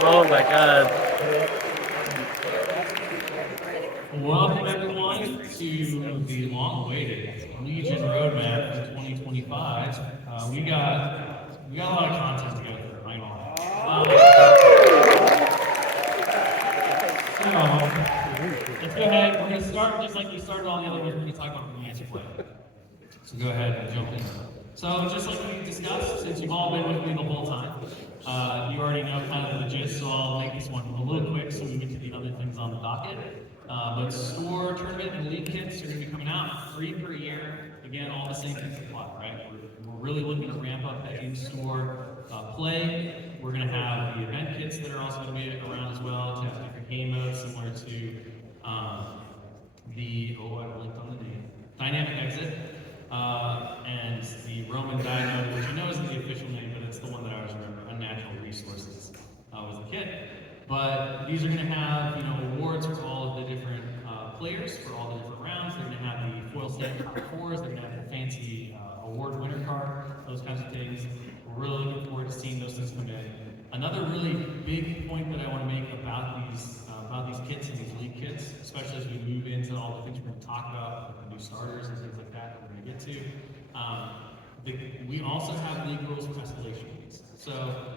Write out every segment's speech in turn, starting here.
Oh my god. Welcome everyone to the long-awaited Legion Roadmap for 2025. We got a lot of content to go through. I know. So let's go ahead. We're going to start just like we started all the other ones. We're going to talk about release play. So go ahead and jump in. So just like we discussed, since you've all been with me the whole time, you already know kind of the gist, so I'll make this one a little quick so we get to the other things on the docket. But store, tournament, and league kits are going to be coming out free per year. Again, all the same things apply, right? We're really looking to ramp up that in-store play. We're going to have the event kits that are also going to be around as well to have different game modes similar to I blinked on the name, Dynamic Exit, and the Roman Dino, which I know isn't the official name, but it's the one that I always remember, Unnatural Resources, was the kit. But these are going to have, awards for all of the different players for all the different rounds. They're going to have the foil stand top fours. They're going to have the fancy award winner card, those kinds of things. We're really looking forward to seeing those things come in. Another really big point that I want to make about these kits and these league kits, especially as we move into all the things we're going to talk about, like the new starters and things like that we're going to get to. We also have league rules for escalation leagues. So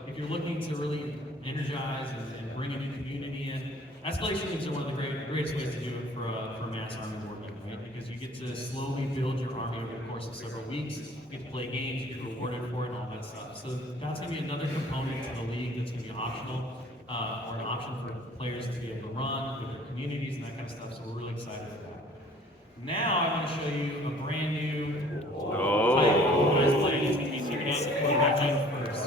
if you're looking to really energize and bring a new community in, escalation leagues are one of the greatest ways to do it for a mass army board game, right? Because you get to slowly build your army over the course of several weeks. You get to play games, you get rewarded for it, and all that stuff. So that's going to be another component to the league that's going to be optional, or an option for players to be able to run with their communities and that kind of stuff. So we're really excited for that. Now I want to show you a brand new type of organized play that's going to be figured out the quarterback game first.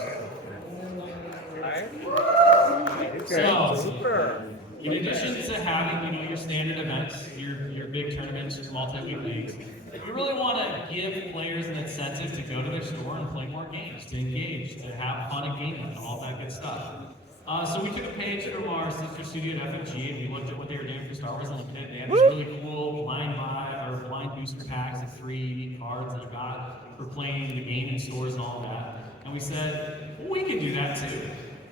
So, in addition to having your standard events, your big tournaments, your multi-week leagues, we really want to give players an incentive to go to their store and play more games, to engage, to have fun at gaming, and all that good stuff. So we took a page from our sister studio at FMG and we looked at what they were doing for Star Wars Unlimited. They had these really cool blind booster packs of 3 unique cards that you got for playing the game in stores and all that. And we said, well, we can do that too.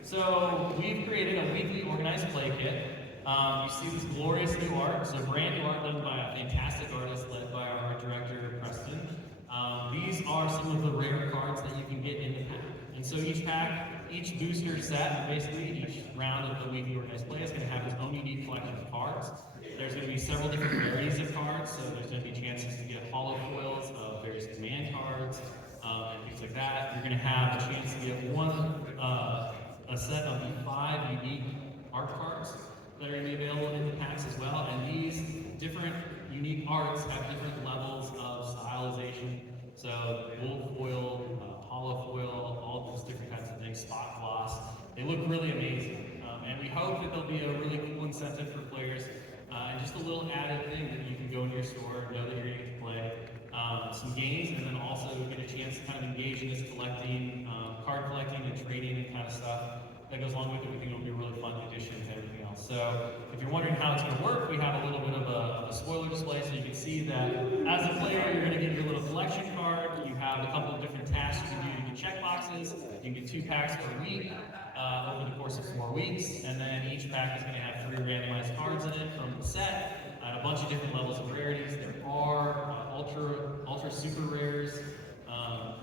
So we've created a weekly organized play kit. You see this glorious new art. So brand new art done by a fantastic artist led by our art director, Preston. These are some of the rare cards that you can get in the pack. And so each booster set, basically each round of the weekly organized play is going to have its own unique collection of cards. There's going to be several different varieties of cards, so there's going to be chances to get hollow foils of various command cards and things like that. You're going to have a chance to get a set of the 5 unique art cards that are going to be available in the packs as well. And these different unique arts have different levels of stylization. So gold foil, hollow foil, all those different kinds of things, spot gloss. They look really amazing. And we hope that there'll be a really cool incentive for players. And just a little added thing that you can go in your store, know that you're going to get to play some games, and then also get a chance to kind of engage in this collecting, card collecting and trading and kind of stuff that goes along with it. We think it'll be a really fun addition to everything else. So if you're wondering how it's going to work, we have a little bit of a spoiler display so you can see that as a player, you're going to get your little collection card. You have a couple of different tasks you can do to get check boxes. You can get 2 packs per week over the course of 4 weeks, and then each pack is going to have 3 randomized cards in it from the set at a bunch of different levels of rarities. There are ultra super rares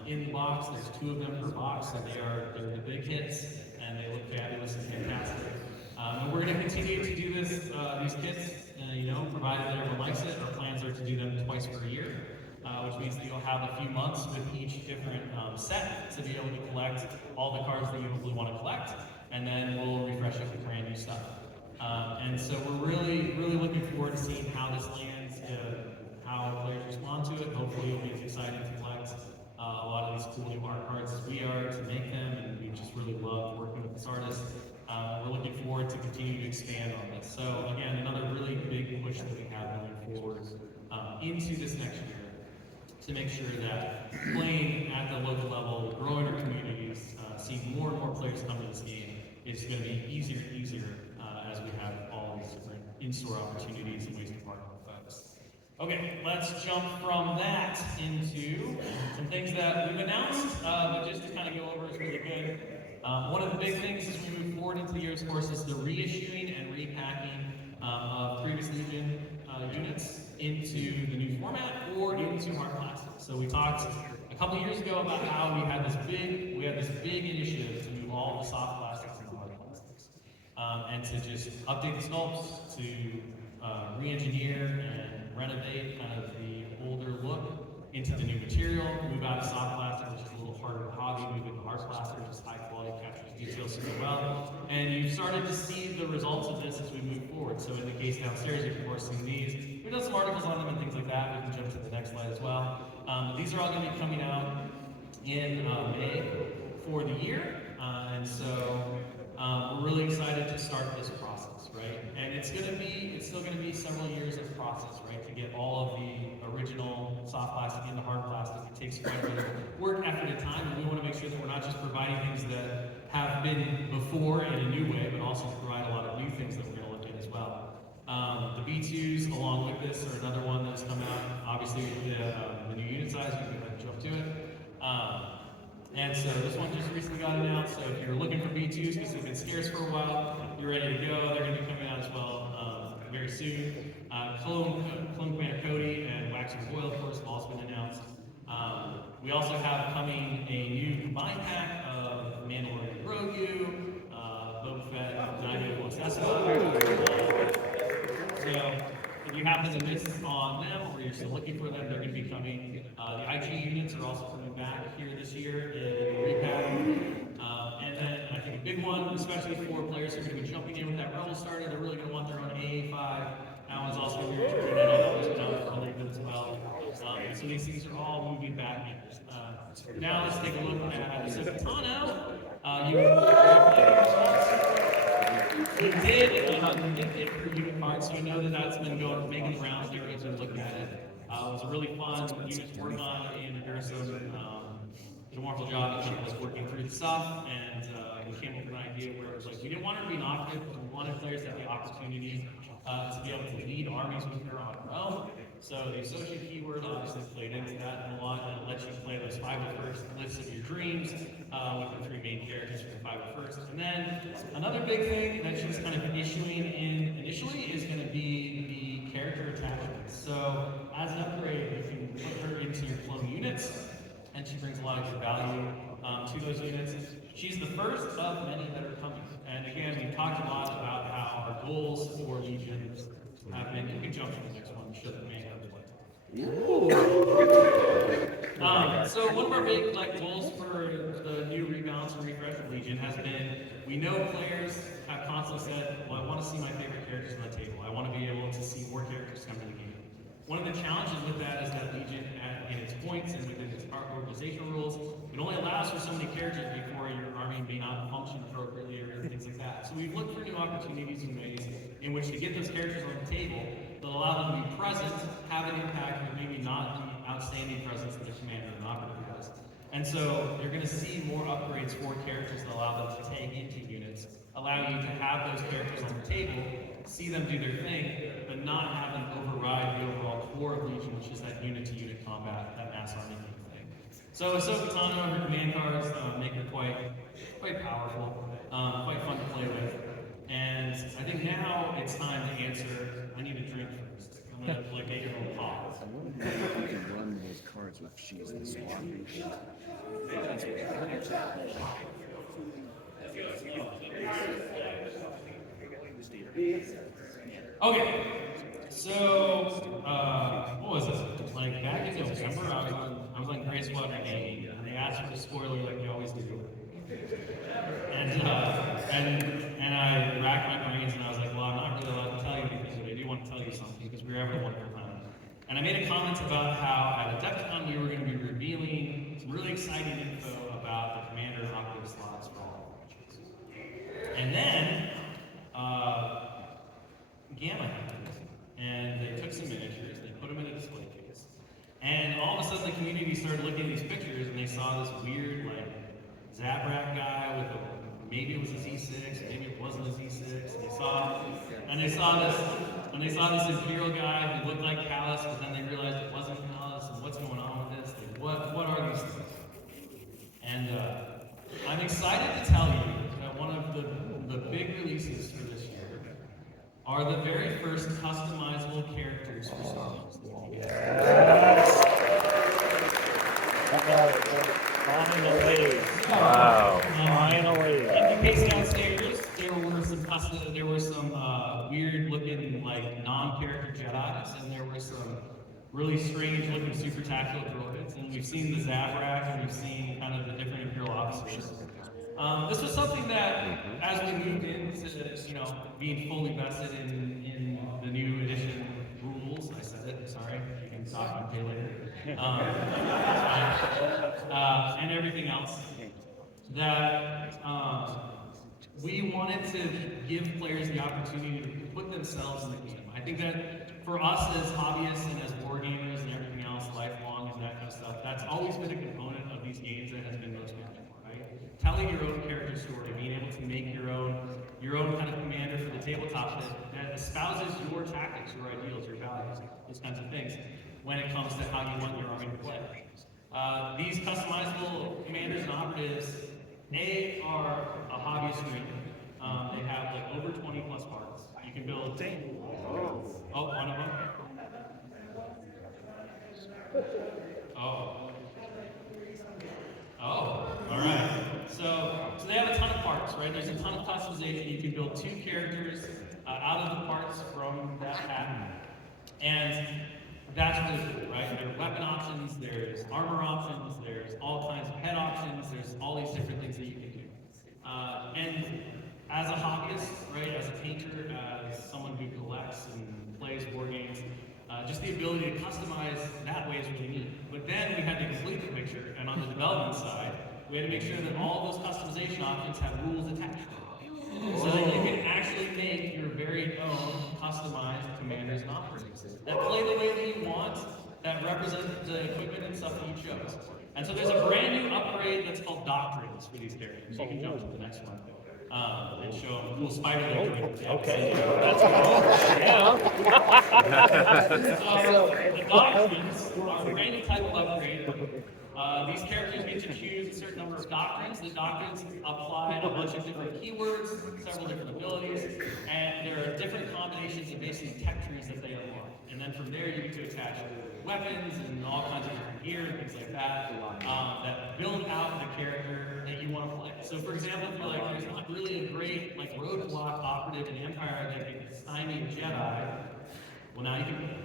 in the box. There's 2 of them per box, so they're the big hits, and they look fabulous and fantastic. And we're going to continue to do these kits, provided that everyone likes it. Our plans are to do them twice per year, which means that you'll have a few months with each different set to be able to collect all the cards that you hopefully want to collect, and then we'll refresh it with brand new stuff. And so we're really, really looking forward to seeing how this lands, how players respond to it. Hopefully it'll be as exciting to collect a lot of these cool new art cards as we are to make them, and we just really love working with this artist. We're looking forward to continue to expand on this. So again, another really big push that we have going forward into this next year to make sure that playing at the local level, growing our communities, seeing more and more players come to this game is going to be easier and easier as we have all these different in-store opportunities and ways to partner with folks. Okay, let's jump from that into some things that we've announced, but just to kind of go over is really good. One of the big things as we move forward into the year, of course, is the reissuing and repacking of previous Legion units into the new format or into hard plastic. So we talked a couple years ago about how we had this big initiative to move all the soft plastics into hard plastics, and to just update the sculpts, to re-engineer and renovate kind of the older look into the new material, move out of soft plastic, which is a little harder to hobby, move into hard plastic, which is high quality, captures details super well. And you've started to see the results of this as we move forward. So in the case downstairs, you've of course seen these. We've done some articles on them and things like that. We can jump to the next slide as well. These are all going to be coming out in May for the year. And so we're really excited to start this process, right? And it's still gonna be several years of process, right? To get all of the original soft plastic into hard plastic. It takes quite a bit of work, effort, and time, and we want to make sure that we're not just providing things that have been before in a new way, but also to provide a lot of new things that we're gonna look at as well. The B2s, along with this, are another one that's come out. Obviously, the new unit size, we can go ahead and jump to it. And so this one just recently got announced, so if you're looking for B2s because they've been scarce for a while, you're ready to go. They're going to be coming out as well very soon. Clone Commander Cody and Wax and Boil, of course, have also been announced. We also have coming a new combined pack of Mandalorian Grogu, Boba Fett, Naito Accessible. So if you happen to miss on them or you're still looking for them, they're going to be coming. The IG units are also coming back here this year in repack. And then I think a big one, especially for players who are going to be jumping in with that Rebel starter, they're really going to want their own AA5. That one's also going to be returning and others out for a little bit as well. So these things are all moving back in. Now let's take a look at Katano. It did for unit parts, so I know that that's been making the rounds. Everyone's been looking at it. It was a really fun unit to work on, and Gerson did a wonderful job of us working through the stuff, and we came up with an idea where it was like we didn't want it to be an operative, but we wanted players to have the opportunity to be able to lead armies with her on her own. So the associate keyword obviously played into that a lot, and it lets you play those 501st lists of your dreams with the three main characters for the 501st. And then another big thing that she's kind of issuing in initially is going to be the character attachments. So as an upgrade, you can put her into your clone units, and she brings a lot of good value to those units. She's the first of many that are coming. And again, we've talked a lot about how our goals for Legion have been. You can jump to the next one, show the main so one of our big goals for the new rebalance and refresh of Legion has been, we know players have constantly said, well, I want to see my favorite characters on the table. I want to be able to see more characters come to the game. One of the challenges with that is that Legion, in its points and within its organizational rules, it only allows for so many characters before your army may not function appropriately or things like that. So we've looked for new opportunities and ways in which to get those characters on the table that allow them to be present, have an impact, but maybe not the outstanding presence that the commander and operative has. And so you're going to see more upgrades for characters that allow them to tag into units, allow you to have those characters on the table, see them do their thing, but not have them override the overall core of Legion, which is that unit-to-unit combat, that mass army thing. So Ahsoka Tano and her command cards make her quite powerful, quite fun to play with. And I think now it's time to answer. I need a drink first. I'm gonna make a little pause. I wonder if you can run those cards with she's the swap. Okay, so what was it? Like back in November, I was on Gray Squadron 80, and they asked for the spoiler like they always do. And I racked my brains, and I was like, well, I'm not really allowed to tell you anything, but I do want to tell you something because we were having a wonderful time. And I made a comment about how at Adepticon we were going to be revealing some really exciting info about the commander and operative slots for all the regions. And then Gamma happened, and they took some miniatures, they put them in a display case, and all of a sudden the community started looking at these pictures, and they saw this weird Zabrak guy with maybe it was a Z6, maybe it wasn't a Z6, and they saw this Imperial guy who looked like Callus, but then they realized it wasn't Callus, and what's going on with this? Like, what are these things? And I'm excited to tell you that one of the big releases for this year are the very first customizable characters for Star Wars. Finally. Wow. Finally. In the case downstairs, there were some weird looking like non-character Jedi's, and there were some really strange looking super tactical droids, and we've seen the Zabrak, and we've seen kind of the different Imperial officers. This was something that, as we moved into, being fully vested in the new edition rules, I said it, sorry, you can talk and pay later, and everything else, that we wanted to give players the opportunity to put themselves in the game. I think that for us as hobbyists and as war gamers and everything else, lifelong and that kind of stuff, that's always been a component of these games that has been most valuable, right? Telling your own character story, being able to make your own kind of commander for the tabletop that espouses your tactics, your ideals, your values, those kinds of things, when it comes to how you want your army to play. These customizable commanders and operatives, they are a hobbyist win. They have like over 20 plus parts. You can build. Oh, one of them. Oh. Oh, all right. So they have a ton of parts, right? There's a ton of customization. You can build 2 characters out of the parts from that pack. And that's really cool, right? There are weapon options, there's armor options, there's all kinds of head options, there's all these different things that you can do. And as a hobbyist, right, as a painter, as someone who collects and plays war games, just the ability to customize that way is really neat. But then we had to complete the picture, and on the development side, we had to make sure that all those customization options have rules attached to them. So that you can actually make your very own customized commanders and operatives that play the way that you want, that represent the equipment and stuff that you chose. And so there's a brand new upgrade that's called Doctrines for these characters. You can jump to the next one and show them cool spider leg. Okay, that's cool. Yeah. So the Doctrines are a brand new type of upgrade. These characters get to choose a certain number of doctrines. The doctrines apply a bunch of different keywords, several different abilities, and there are different combinations of basically tech trees that they unlock. And then from there, you get to attach weapons and all kinds of different gear and things like that that build out the character that you want to play. So, for example, if you're like, there's not really a great like roadblock operative in Empire that can stymie Jedi, well, now you can pick.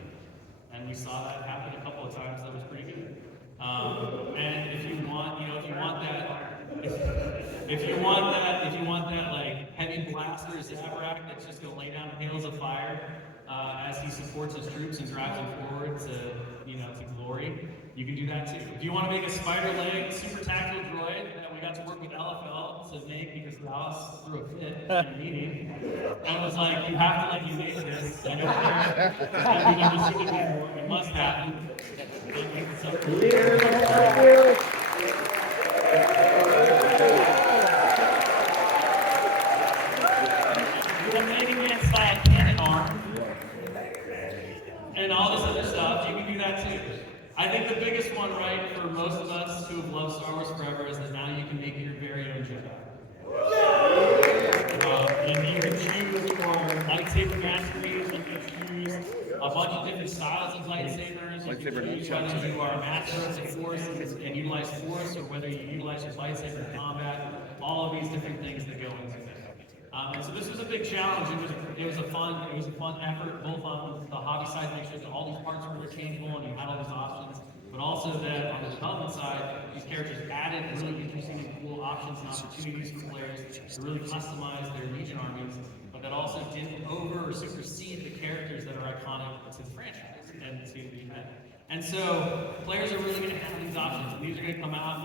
And we saw that happen a couple of times. That was pretty good. And if you want that like heavy blaster Zabrak that's just gonna lay down hails of fire as he supports his troops and drives them forward to glory, you can do that too. If you want to make a spider leg super tactical droid that we got to work with LFL to make because Dallas threw a fit in a meeting and was like, you have to let me make this. I know and we understood it before. It must happen. The Lady Man style cannon arm and all this other stuff, you can do that too. I think the biggest one, right, for most of us who have loved Star Wars forever is that now you can make your very own Jedi. And you can choose for lightsaber masteries, you can choose a bunch of different styles of lightsabers, you can choose whether you are a master of the Force and utilize Force, or whether you utilize your lightsaber in combat, all of these different things that go into it. And so this was a big challenge. It was a fun effort, both on the hobby side, to make sure that all these parts were interchangeable and you had all these options, but also that on the development side, these characters added really interesting and cool options and opportunities for players to really customize their Legion armies, but that also didn't over or supersede the characters that are iconic to the franchise and to the event. And so players are really going to have these options, and these are going to come out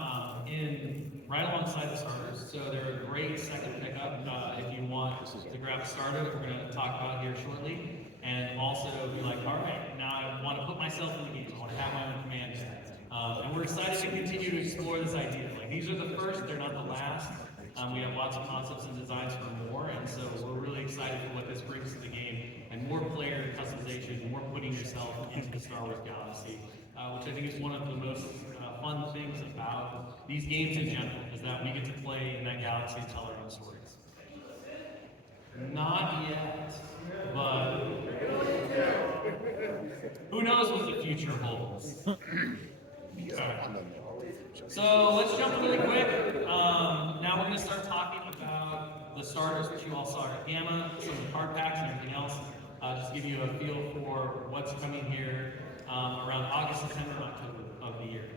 right alongside the starters. So they're a great second pickup if you want to grab a starter that we're going to talk about here shortly, and also be like, all right, now I want to put myself in the game. I want to have my own command. And we're excited to continue to explore this idea. Like, these are the first, they're not the last. We have lots of concepts and designs for more, and so we're really excited for what this brings to the game, and more player customization, more putting yourself into the Star Wars galaxy, which I think is one of the most fun things about these games in general is that we get to play in that galaxy and tell our own stories. Not yet, but who knows what the future holds. So let's jump really quick. Now we're going to start talking about the starters, which you all saw at Gamma, some of the card packs and everything else. Just give you a feel for what's coming here around August, September, and October of the year.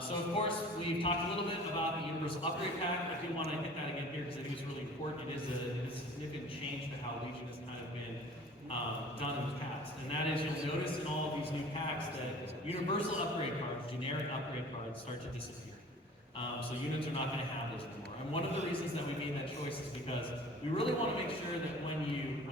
So of course, we've talked a little bit about the Universal Upgrade Pack. I do want to hit that again here because I think it's really important. It is a significant change to how Legion has kind of been done in the past. And that is, you'll notice in all of these new packs that universal upgrade cards, generic upgrade cards, start to disappear. So units are not going to have those anymore. And one of the reasons that we made that choice is because we really want to make sure that when you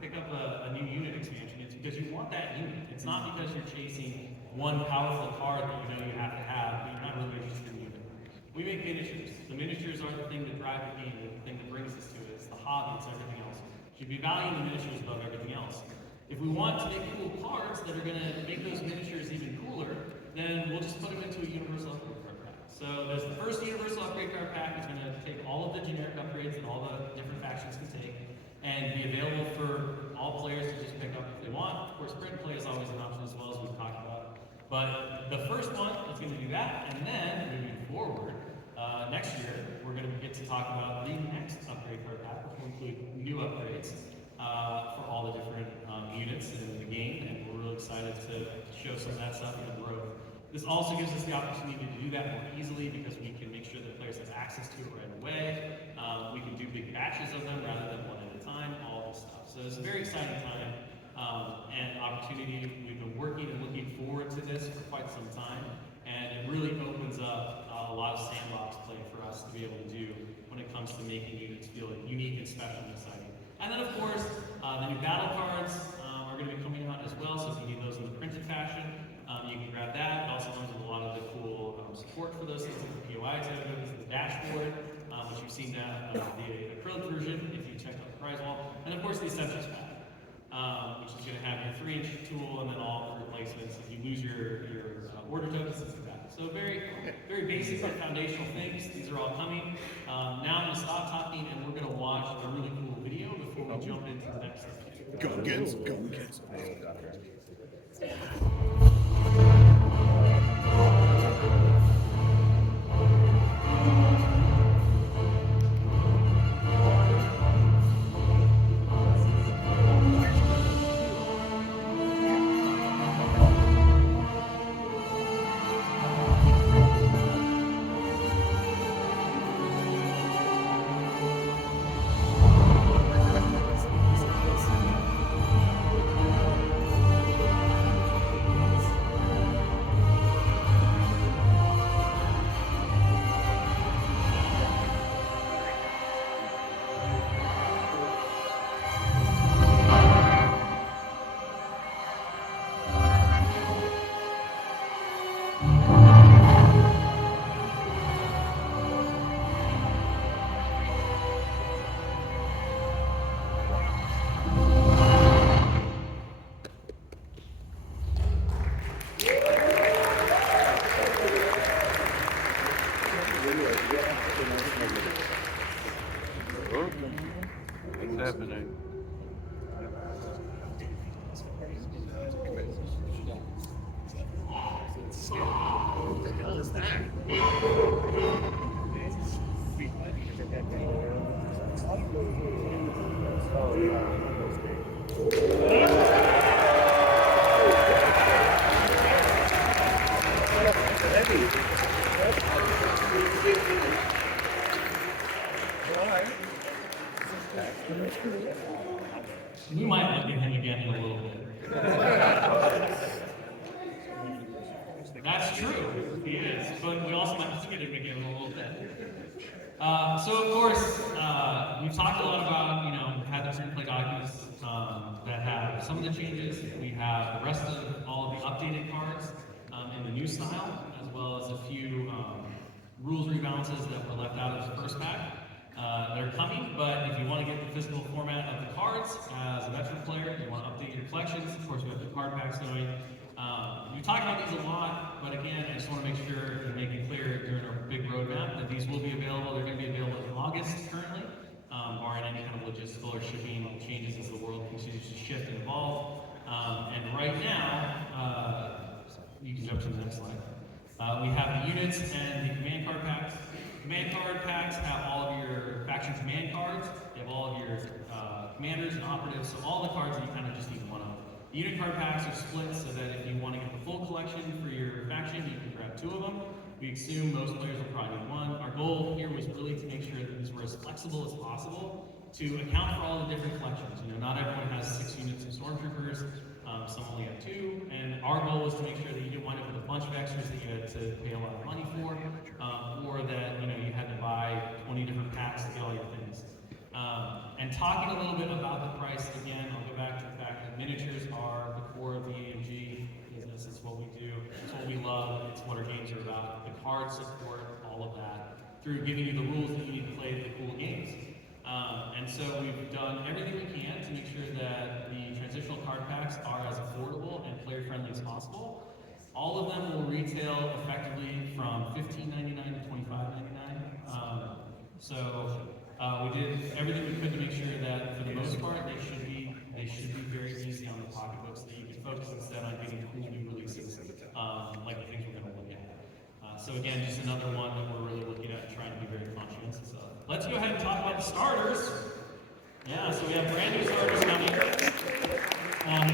pick up a new unit expansion, it's because you want that unit. It's not because you're chasing one powerful card that you know you have to have, but you're not really interested in the unit. We make miniatures. The miniatures are the thing that drive the game, the thing that brings us to it. It's the hobby, it's everything else. Should be valuing the miniatures above everything else. If we want to make cool cards that are going to make those miniatures even cooler, then we'll just put them into a universal upgrade card pack. So there's the first universal upgrade card pack is going to take all of the generic upgrades that all the different factions can take and be available for all players to just pick up if they want. Of course, print and play is always an option as well, as we've talked about. But the first one is going to do that, and then moving forward, next year, we're going to get to talk about the next upgrade card pack, which will include new upgrades for all the different units in the game, and we're really excited to show some of that stuff and the growth. This also gives us the opportunity to do that more easily because we can make sure that players have access to it right away. We can do big batches of them rather than one at a time, all this stuff. So it's a very exciting time and opportunity. We've been working and looking forward to this for quite some time, and it really opens up a lot of sandbox play for us to be able to do when it comes to making units feel unique and special and exciting. And then of course, the new battle cards are going to be coming out as well, so if you need those in the printed fashion, you can grab that. It also comes with a lot of the cool support for those things, like the POI tab, the dashboard, which you've seen that the acrylic version if you check out the prize wall, and of course the Essentials pack, which is going to have your 3-inch tool and then all the replacements. If you lose your order tokens, it's like that. So very basic and foundational things. These are all coming. Now I'm going to stop talking and we're going to watch a really cool video before we jump into the next section. Go against, go against. What's happening? What the hell is that? We might look at him again in a little bit. That's true, he is, but we also might look at him again in a little bit. So of course, we've talked a lot about, we've had the print play documents that have some of the changes. We have the rest of all of the updated cards in the new style, as well as a few rules rebalances that were left out of the first pack. They're coming, but if you want to get the physical format of the cards as a veteran player, you want to update your collections, of course we have the card packs going. We talked about these a lot, but again, I just want to make sure and make it clear during our big roadmap that these will be available. They're going to be available in August currently, barring any kind of logistical or shipping changes as the world continues to shift and evolve. And right now, you can jump to the next slide. We have the units and the command card packs. Command card packs have all of your faction command cards. They have all of your commanders and operatives, so all the cards that you kind of just need one of. The unit card packs are split so that if you want to get the full collection for your faction, you can grab 2 of them. We assume most players will probably need 1. Our goal here was really to make sure that these were as flexible as possible to account for all the different collections. You know, not everyone has 6 units of stormtroopers. Some only have 2, and our goal was to make sure that you didn't wind up with a bunch of extras that you had to pay a lot of money for, or that you had to buy 20 different packs to get all your things. And talking a little bit about the price again, I'll go back to the fact that miniatures are the core of the AMG business. It's what we do. It's what we love. It's what our games are about. The cards support all of that through giving you the rules that you need to play the cool games. And so we've done everything we can to make sure that the transitional card packs are as affordable and player-friendly as possible. All of them will retail effectively from $15.99 to $25.99. We did everything we could to make sure that, for the most part, they should be very easy on the pocketbooks, that you can focus instead on getting cool new releases, like the things we're going to look at. So again, just another one that we're really looking at and trying to be very conscientious of. Let's go ahead and talk about the starters. Yeah, so we have brand new starters coming.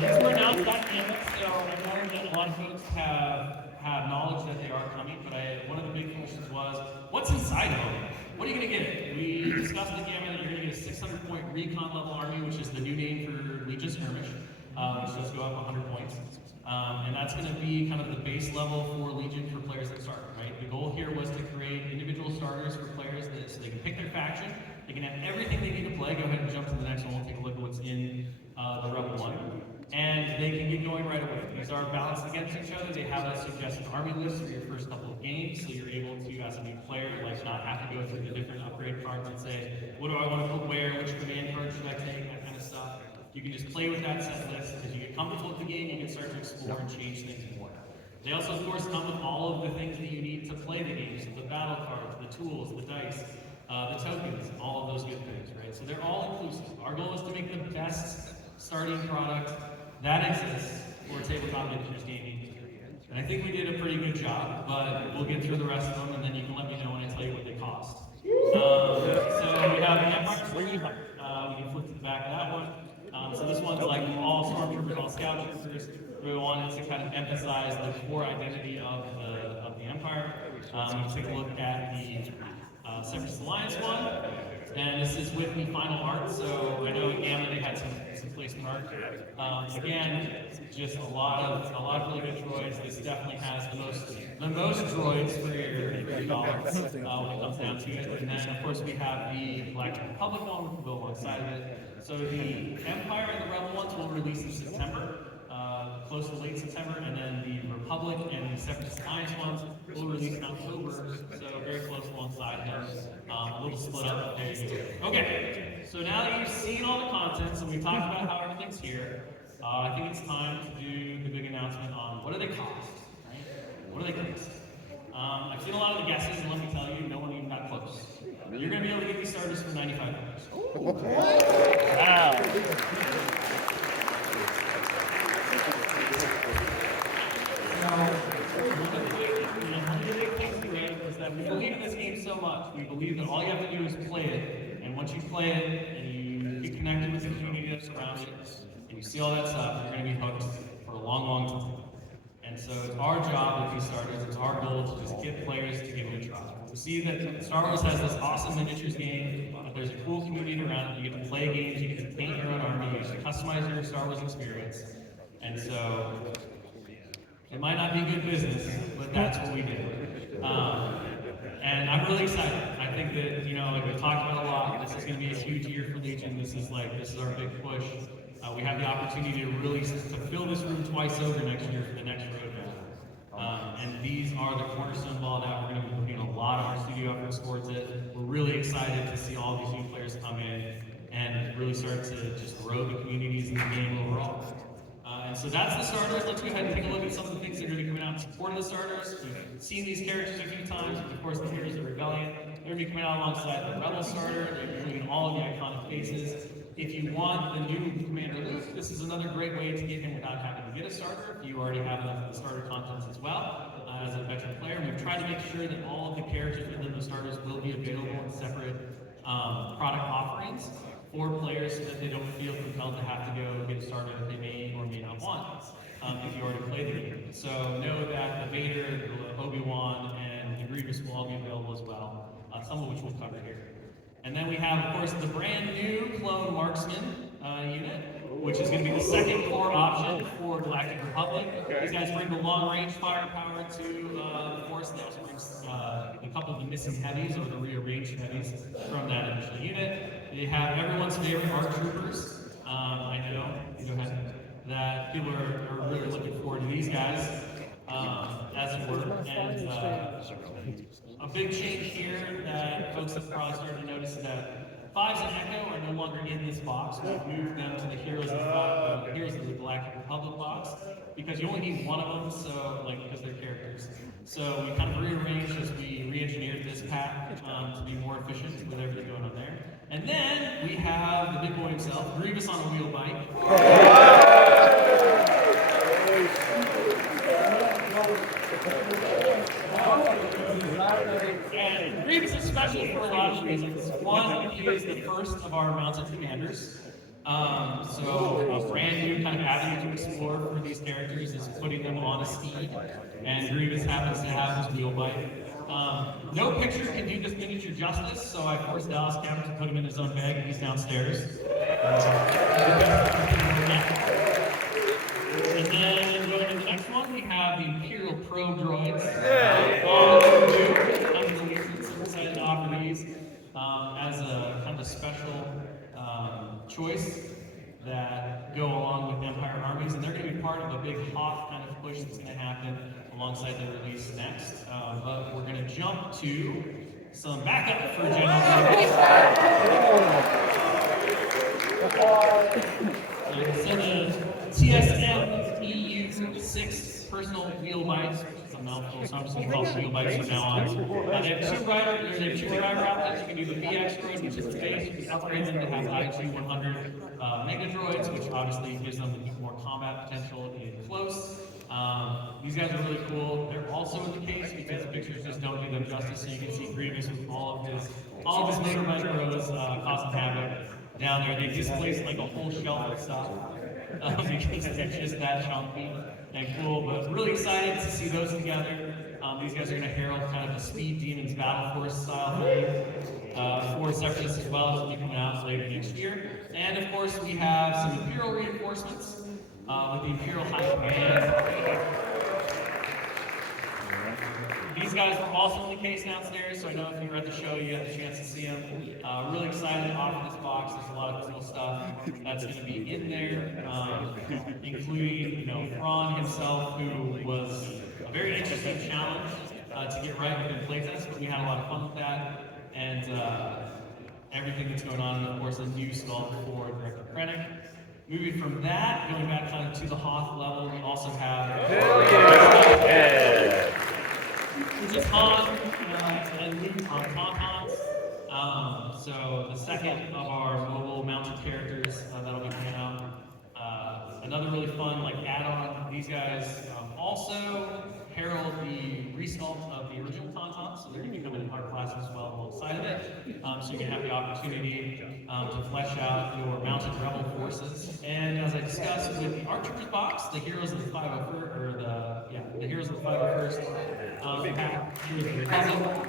These were announced back in, so I know that a lot of folks have knowledge that they are coming, but one of the big questions was, what's inside of them? What are you going to get? We discussed in the gamma that you're going to get a 600-point recon level army, which is the new name for Legion Skirmish, which does go up 100 points. And that's going to be kind of the base level for Legion for players that start, right? The goal here was to create individual starters for players so they can pick their faction, they can have everything they need to play. Go ahead and jump to the next one. We'll take a look at what's in the Rebel one. And they can get going right away. These are balanced against each other. They have a suggested army list for your first couple of games, so you're able to, as a new player, like not have to go through the different upgrade cards and say, what do I want to put where, which command card should I take, that kind of stuff. You can just play with that set list. As you get comfortable with the game, you can start to explore and change things more. They also, of course, come with all of the things that you need to play the game. So the battle cards, the tools, the dice, the tokens, all of those good things, right? So they're all inclusive. Our goal is to make the best starting product that exists for tabletop miniatures gaming. And I think we did a pretty good job, but we'll get through the rest of them, and then you can let me know when I tell you what they cost. So we have the Empire Slayer. We can flip to the back of that one. So this one's like all stormtroopers, all scout troopers. We wanted to kind of emphasize the core identity of the Empire. We'll take a look at the Separatist Alliance one, and this is with the final art. So I know in Gamma they had some placement art. Again, just a lot of really good droids. This definitely has the most droids for your $3 when it comes down to it. And then of course we have the Black Republic one, which will go alongside of it. So the Empire and the Rebel ones will release in September. Close to late September, and then the Republic and the Separatist Alliance ones will release in October, so very close alongside them. A little split up. There you go. Okay, so now that you've seen all the content, so we've talked about how everything's here, I think it's time to do the big announcement on what do they cost, right? What do they cost? I've seen a lot of the guesses, and let me tell you, no one even got close. You're going to be able to get these starters for $95. Wow. One of the big things is that we believe in this game so much. We believe that all you have to do is play it, and once you play it and you get connected with the community that's around it, and you see all that stuff, you're going to be hooked for a long, long time. And so it's our job with these starters, it's our goal to just get players to give it a try. We see that Star Wars has this awesome miniatures game, but there's a cool community around it. You get to play games, you get to paint your own army, you get to customize your Star Wars experience. And so it might not be good business, but that's what we do. And I'm really excited. I think that, like we've talked about a lot, this is going to be a huge year for Legion. This is our big push. We have the opportunity to fill this room twice over next year for the next roadmap. And these are the cornerstone ball that we're going to be putting a lot of our studio efforts towards it. We're really excited to see all these new players come in and really start to just grow the communities in the game overall. And so that's the starters. Let's go ahead and take a look at some of the things that are going to be coming out in support of the starters. We've seen these characters a few times, but of course the Heroes of Rebellion. They're going to be coming out alongside the Rebel starter, including all of the iconic faces. If you want the new Commander Luke, this is another great way to get him without having to get a starter. If you already have enough of the starter contents as well, as a veteran player, we've tried to make sure that all of the characters within the starters will be available in separate product offerings for players so that they don't feel compelled to have to go get a starter that they may or may not want if you already played the game. So know that the Vader, the Obi-Wan, and the Grievous will all be available as well, some of which we'll cover here. And then we have, of course, the brand new Clone Marksman unit, which is going to be the second core option for Galactic Republic. These guys bring the long-range firepower to the Force. They also bring a couple of the missing heavies or the rearranged heavies from that initial unit. They have everyone's favorite ARC Troopers. I know, go ahead, that people are really looking forward to these guys, as it were. And a big change here that folks have probably started to notice is that Fives and Echo are no longer in this box. We've moved them to the Heroes of the Galactic Republic box because you only need one of them, so because they're characters. So we kind of rearranged as we re-engineered this pack to be more efficient with everything going on there. And then we have the big boy himself, Grievous on a wheel bike. And Grievous is special for a lot of reasons. One, he is the first of our mounted commanders. So a brand new kind of avenue to explore for these characters is putting them on a steed. And Grievous happens to have his wheel bike. No picture can do this miniature justice, so I forced Dallas Cameron to put him in his own bag, and he's downstairs. And then going to the next one, we have the Imperial Probe droids. All I'm excited to offer these as a kind of a special choice that go along with Empire armies, and they're going to be part of a big Hoth kind of push that's going to happen alongside the release next. But we're going to jump to some backup for General So the TSM EU 6 personal wheel bikes, which is a mouthful, so I'm just going to call them wheel bikes from now on. They have two driver outfits. You can do the BX droid, which is the base. You can upgrade them to have IG 100 mega droids, which obviously gives them more combat potential in close. These guys are really cool. They're also in the case because the pictures just don't do them justice. So you can see Grievous with all of his motorbike bros causing havoc down there. They displaced like a whole shelf of stuff because they're just that chunky and cool. But really excited to see those together. These guys are going to herald kind of the Speed Demons Battle Force style thing for Separatists as well as will be coming out later next year. And of course, we have some Imperial reinforcements with the Imperial High Command. These guys were also in the case downstairs, so I know if you were at the show, you had the chance to see them. Really excited to offer this box. There's a lot of cool stuff that's going to be in there, including, Thrawn himself, who was a very interesting challenge to get right within playtest, but we had a lot of fun with that, and everything that's going on, and of course, a new skull for Director Krennic. Moving from that, going back kind of to the Hoth level, we also have which is Han and Luke on Tauntauns. So the second of our mobile mounted characters that'll be coming out. Another really fun add-on. These guys also herald the resculpt of the original Tauntauns, so they're going to be coming in hard class as well alongside of it. So you can have the opportunity to flesh out your mounted rebel forces. And as I discussed with the Archers box, the Heroes of the 501st, or the Heroes of the 501st pack, Heroes of the Republic.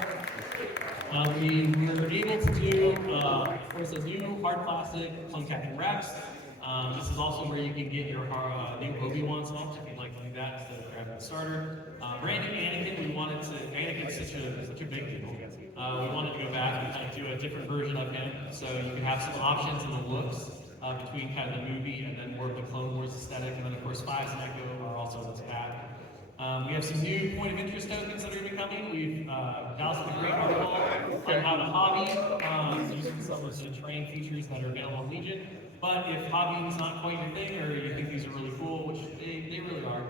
We were able to do, of course, a new hard classic Clone Captain Rex. This is also where you can get your new Obi-Wan sculpt if you'd like to do that instead of grabbing the starter. Brand new Anakin, Anakin's such a big deal. We wanted to go back and kind of do a different version of him, so you can have some options in the looks between kind of the movie and then more of the Clone Wars aesthetic, and then of course Fives and Echo are also in this pack. We have some new point of interest tokens that are going to be coming. We've Dallas did a great article on how to hobby using some of the terrain features that are available in Legion. But if hobbying's not quite your thing, or you think these are really cool, which they really are,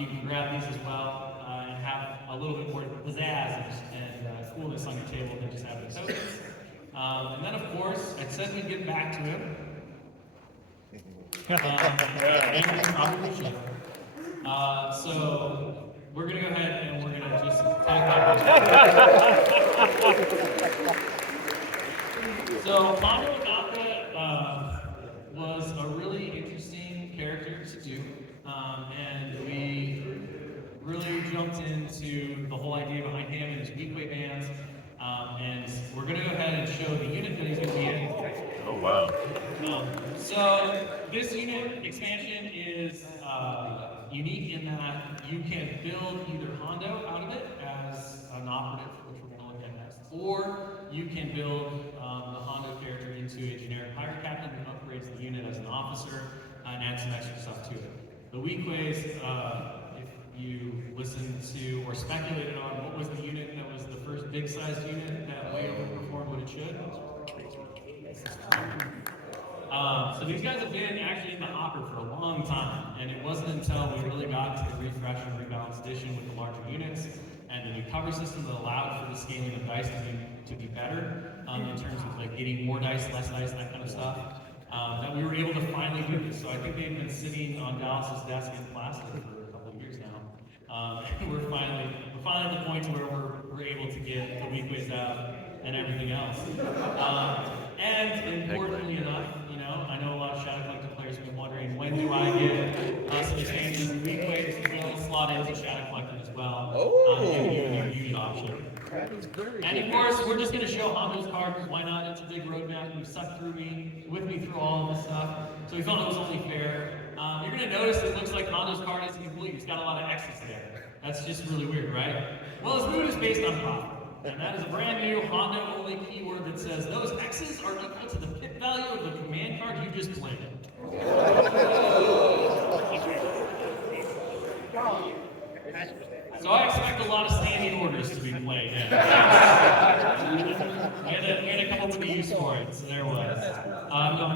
you can grab these as well and have a little bit more pizzazz and coolness on your table than just having tokens. And then, of course, I said we'd get back to him. And we probably should. So we're going to go ahead and we're going to just tag that. So Hondo Naka was a really interesting character to do, and we really jumped into the whole idea behind him and his weekway bands, and we're going to go ahead and show the unit that he's going to be in. Oh, wow. So this unit expansion is unique in that you can build either Hondo out of it as an operative, which we're going to look at next, or you can build the Hondo character into a generic pirate captain who upgrades the unit as an officer and adds some extra stuff to it. The weekways, if you listened to or speculated on what was the unit that was the first big-sized unit that way overperformed what it should. So these guys have been actually in the hopper for a long time, and it wasn't until we really got to the refresh and rebalance edition with the larger units and the new cover system that allowed for the scaling of dice to be better in terms of like getting more dice, less dice, that kind of stuff, that we were able to finally do this. So I think they've been sitting on Dallas's desk in plastic for a couple of years now. We're finally at the point where we're able to get the weekways out and everything else. And importantly enough, you know, I know a lot of Shadow Collector players have been wondering, when do I get some expansions and weekways to really slot into Shadow Collector as well? Giving you a new unit option. And of course, we're just going to show Hondo's cards. Why not? It's a big roadmap. You've stuck with me through all of this stuff. So we felt it was only fair. You're going to notice it looks like Hondo's card isn't complete. It's got a lot of X's there. That's just really weird, right? Well, his mood is based on profit. And that is a brand new Hondo only keyword that says those X's are equal to the pip value of the command card you just played. So I expect a lot of standing orders to be played. Yeah. we had a couple to be used for it, so there was.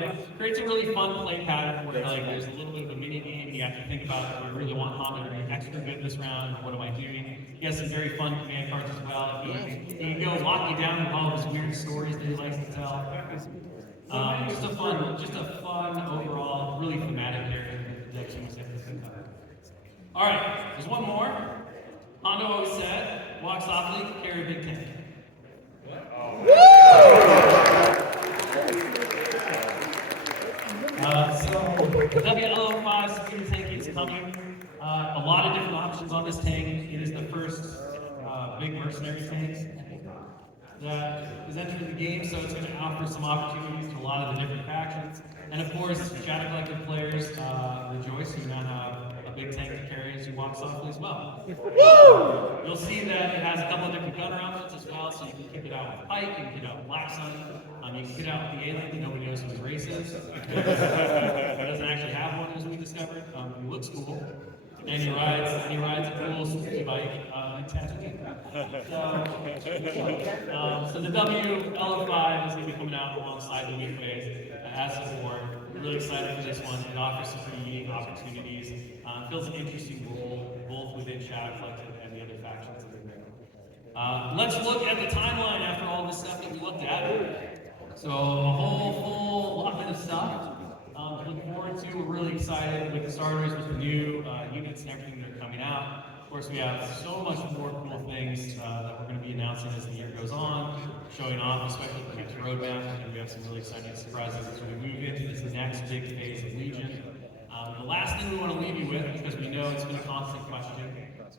It creates a really fun play pattern where like there's a little bit of a mini game. You have to think about, do I really want Hondo to be extra good this round, or what am I doing? He has some very fun command cards as well. He can go lock you down with all of his weird stories that he likes to tell. Just a fun overall, really thematic character that you have to think about. All right, there's one more. Hondo always said, walk softly, carry a big tank. So the WLO5 security tank is coming. A lot of different options on this tank. It is the first big mercenary tank that is entering the game, so it's going to offer some opportunities to a lot of the different factions. And of course, Shadow Collector players rejoice you now have a big tank to carry as you walk softly as well. You'll see that it has a couple of different gunner options as well, so you can kick it out with Pike, you can kick it out with Black Sun, you can kick it out with the alien that nobody knows who his race is. It doesn't actually have one, as we discovered. He looks cool. And he rides a cool spooky bike in Tatooine. So the WLO5 is going to be coming out alongside the weekways as before. We're really excited for this one. It offers some pretty unique opportunities. Fills an interesting role both within Shadow Collective and the other factions that are there. Let's look at the timeline after all this stuff that we looked at. So a whole full lot of stuff. Looking forward to. We're really excited with the starters, with the new units and everything that are coming out. Of course, we have so much more cool things that we're going to be announcing as the year goes on, showing off, especially the next roadmap, and we have some really exciting surprises as we move into this next big phase of Legion. The last thing we want to leave you with, because we know it's been a constant question,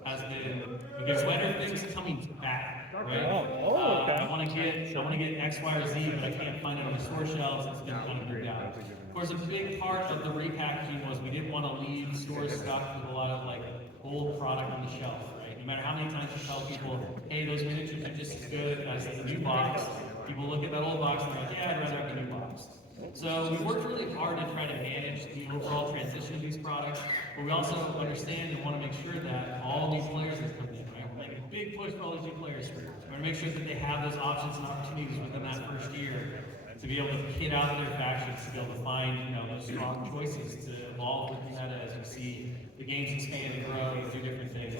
has been, because when are things coming back, right? I want to get X, Y, or Z, but I can't find it on the store shelves. It's been kind of moved out. Of course, a big part of the repackaging was we didn't want to leave stores stuck with a lot of like old product on the shelf, right? No matter how many times you tell people, hey, those miniatures are just as good as the new box, people look at that old box and they're like, yeah, I'd rather have the new box. So we worked really hard to try to manage the overall transition of these products, but we also understand and want to make sure that all these players that come in, right? We're making a big push for all these new players. We want to make sure that they have those options and opportunities within that first year. to be able to kit out their factions, to be able to find, you know, those strong choices to evolve with the meta as you see the games expand and grow and do different things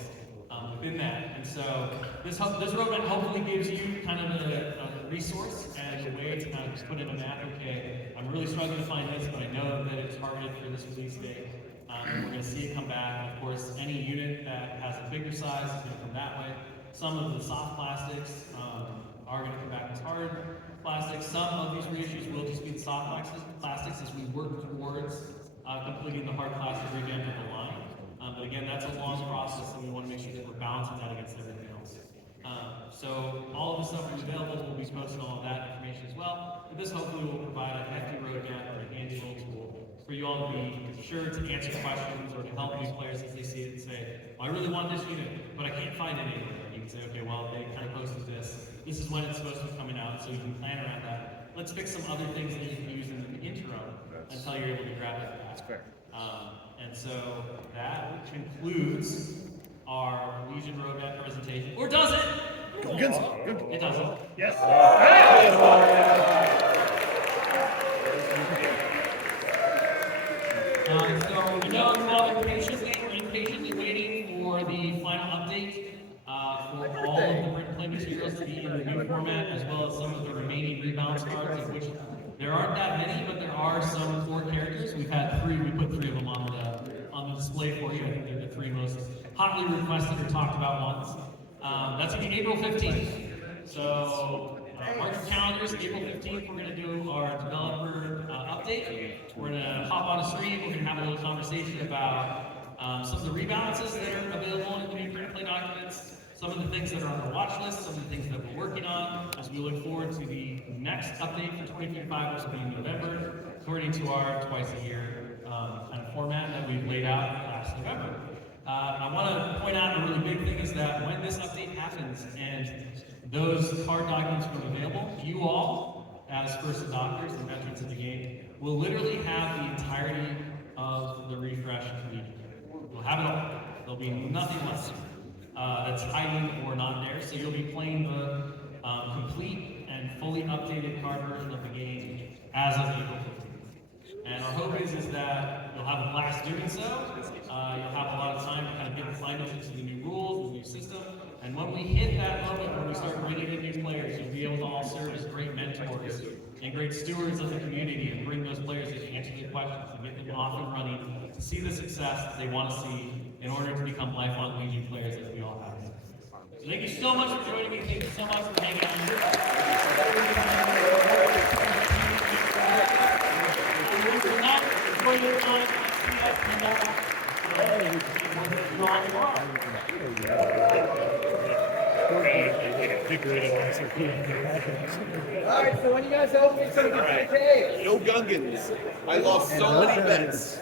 within that. And so this roadmap hopefully gives you kind of a resource and a way to kind of put in a map. Okay, I'm really struggling to find this, but I know that it's targeted for this release date. And we're going to see it come back. And of course, any unit that has a bigger size is going to come that way. Some of the soft plastics are going to come back as hard plastics. Some of these reissues will just be the soft plastics as we work towards completing the hard plastic revamp of the line. But again, that's a long process, and we want to make sure that we're balancing that against everything else. So all of the stuff is available. We'll be posting all of that information as well. But this hopefully will provide a hefty roadmap or a handful tool for you all to be sure to answer questions or to help new players as they see it and say, well, I really want this unit, but I can't find it anywhere. You can say, okay, well, they kind of posted this. This is when it's supposed to be coming out, so you can plan around that. Let's pick some other things that you can use in the interim until you're able to grab it back. That's fair. And so that concludes our Legion roadmap presentation. Or does it? It doesn't. Yes. So we know you all are patiently waiting for the final update for all of the print-play materials to be in the new format, as well as some of the remaining rebalance cards, of which there aren't that many, but there are some core characters. We've had three. We put three of them on the display for you. I think they're the three most hotly requested or talked about ones. That's going to be April 15th. So mark your calendars. April 15th, we're going to do our developer update. We're going to hop on a stream. We're going to have a little conversation about some of the rebalances that are available in the new print-play documents. Some of the things that are on our watch list, some of the things that we're working on as we look forward to the next update for 2025, which will be in November, according to our twice-a-year kind of format that we've laid out last November. I want to point out a really big thing is that when this update happens and those card documents become available, you all, as first adopters and veterans of the game, will literally have the entirety of the refresh completed. You'll have it all. There'll be nothing less that's hiding or not there. So you'll be playing the complete and fully updated card version of the game as of April 15th. And our hope is that you'll have a blast doing so. You'll have a lot of time to kind of get refinement into the new rules, the new system. And when we hit that moment when we start bringing in new players, you'll be able to all serve as great mentors and great stewards of the community and bring those players to answer their questions and get them off and running to see the success that they want to see in order to become lifelong Legion players as we all have. So thank you so much for joining me. Thank you so much for hanging out here. Enjoy your time. Alright, so when you guys help me so we can say, hey, No Gungans. I lost so many bets.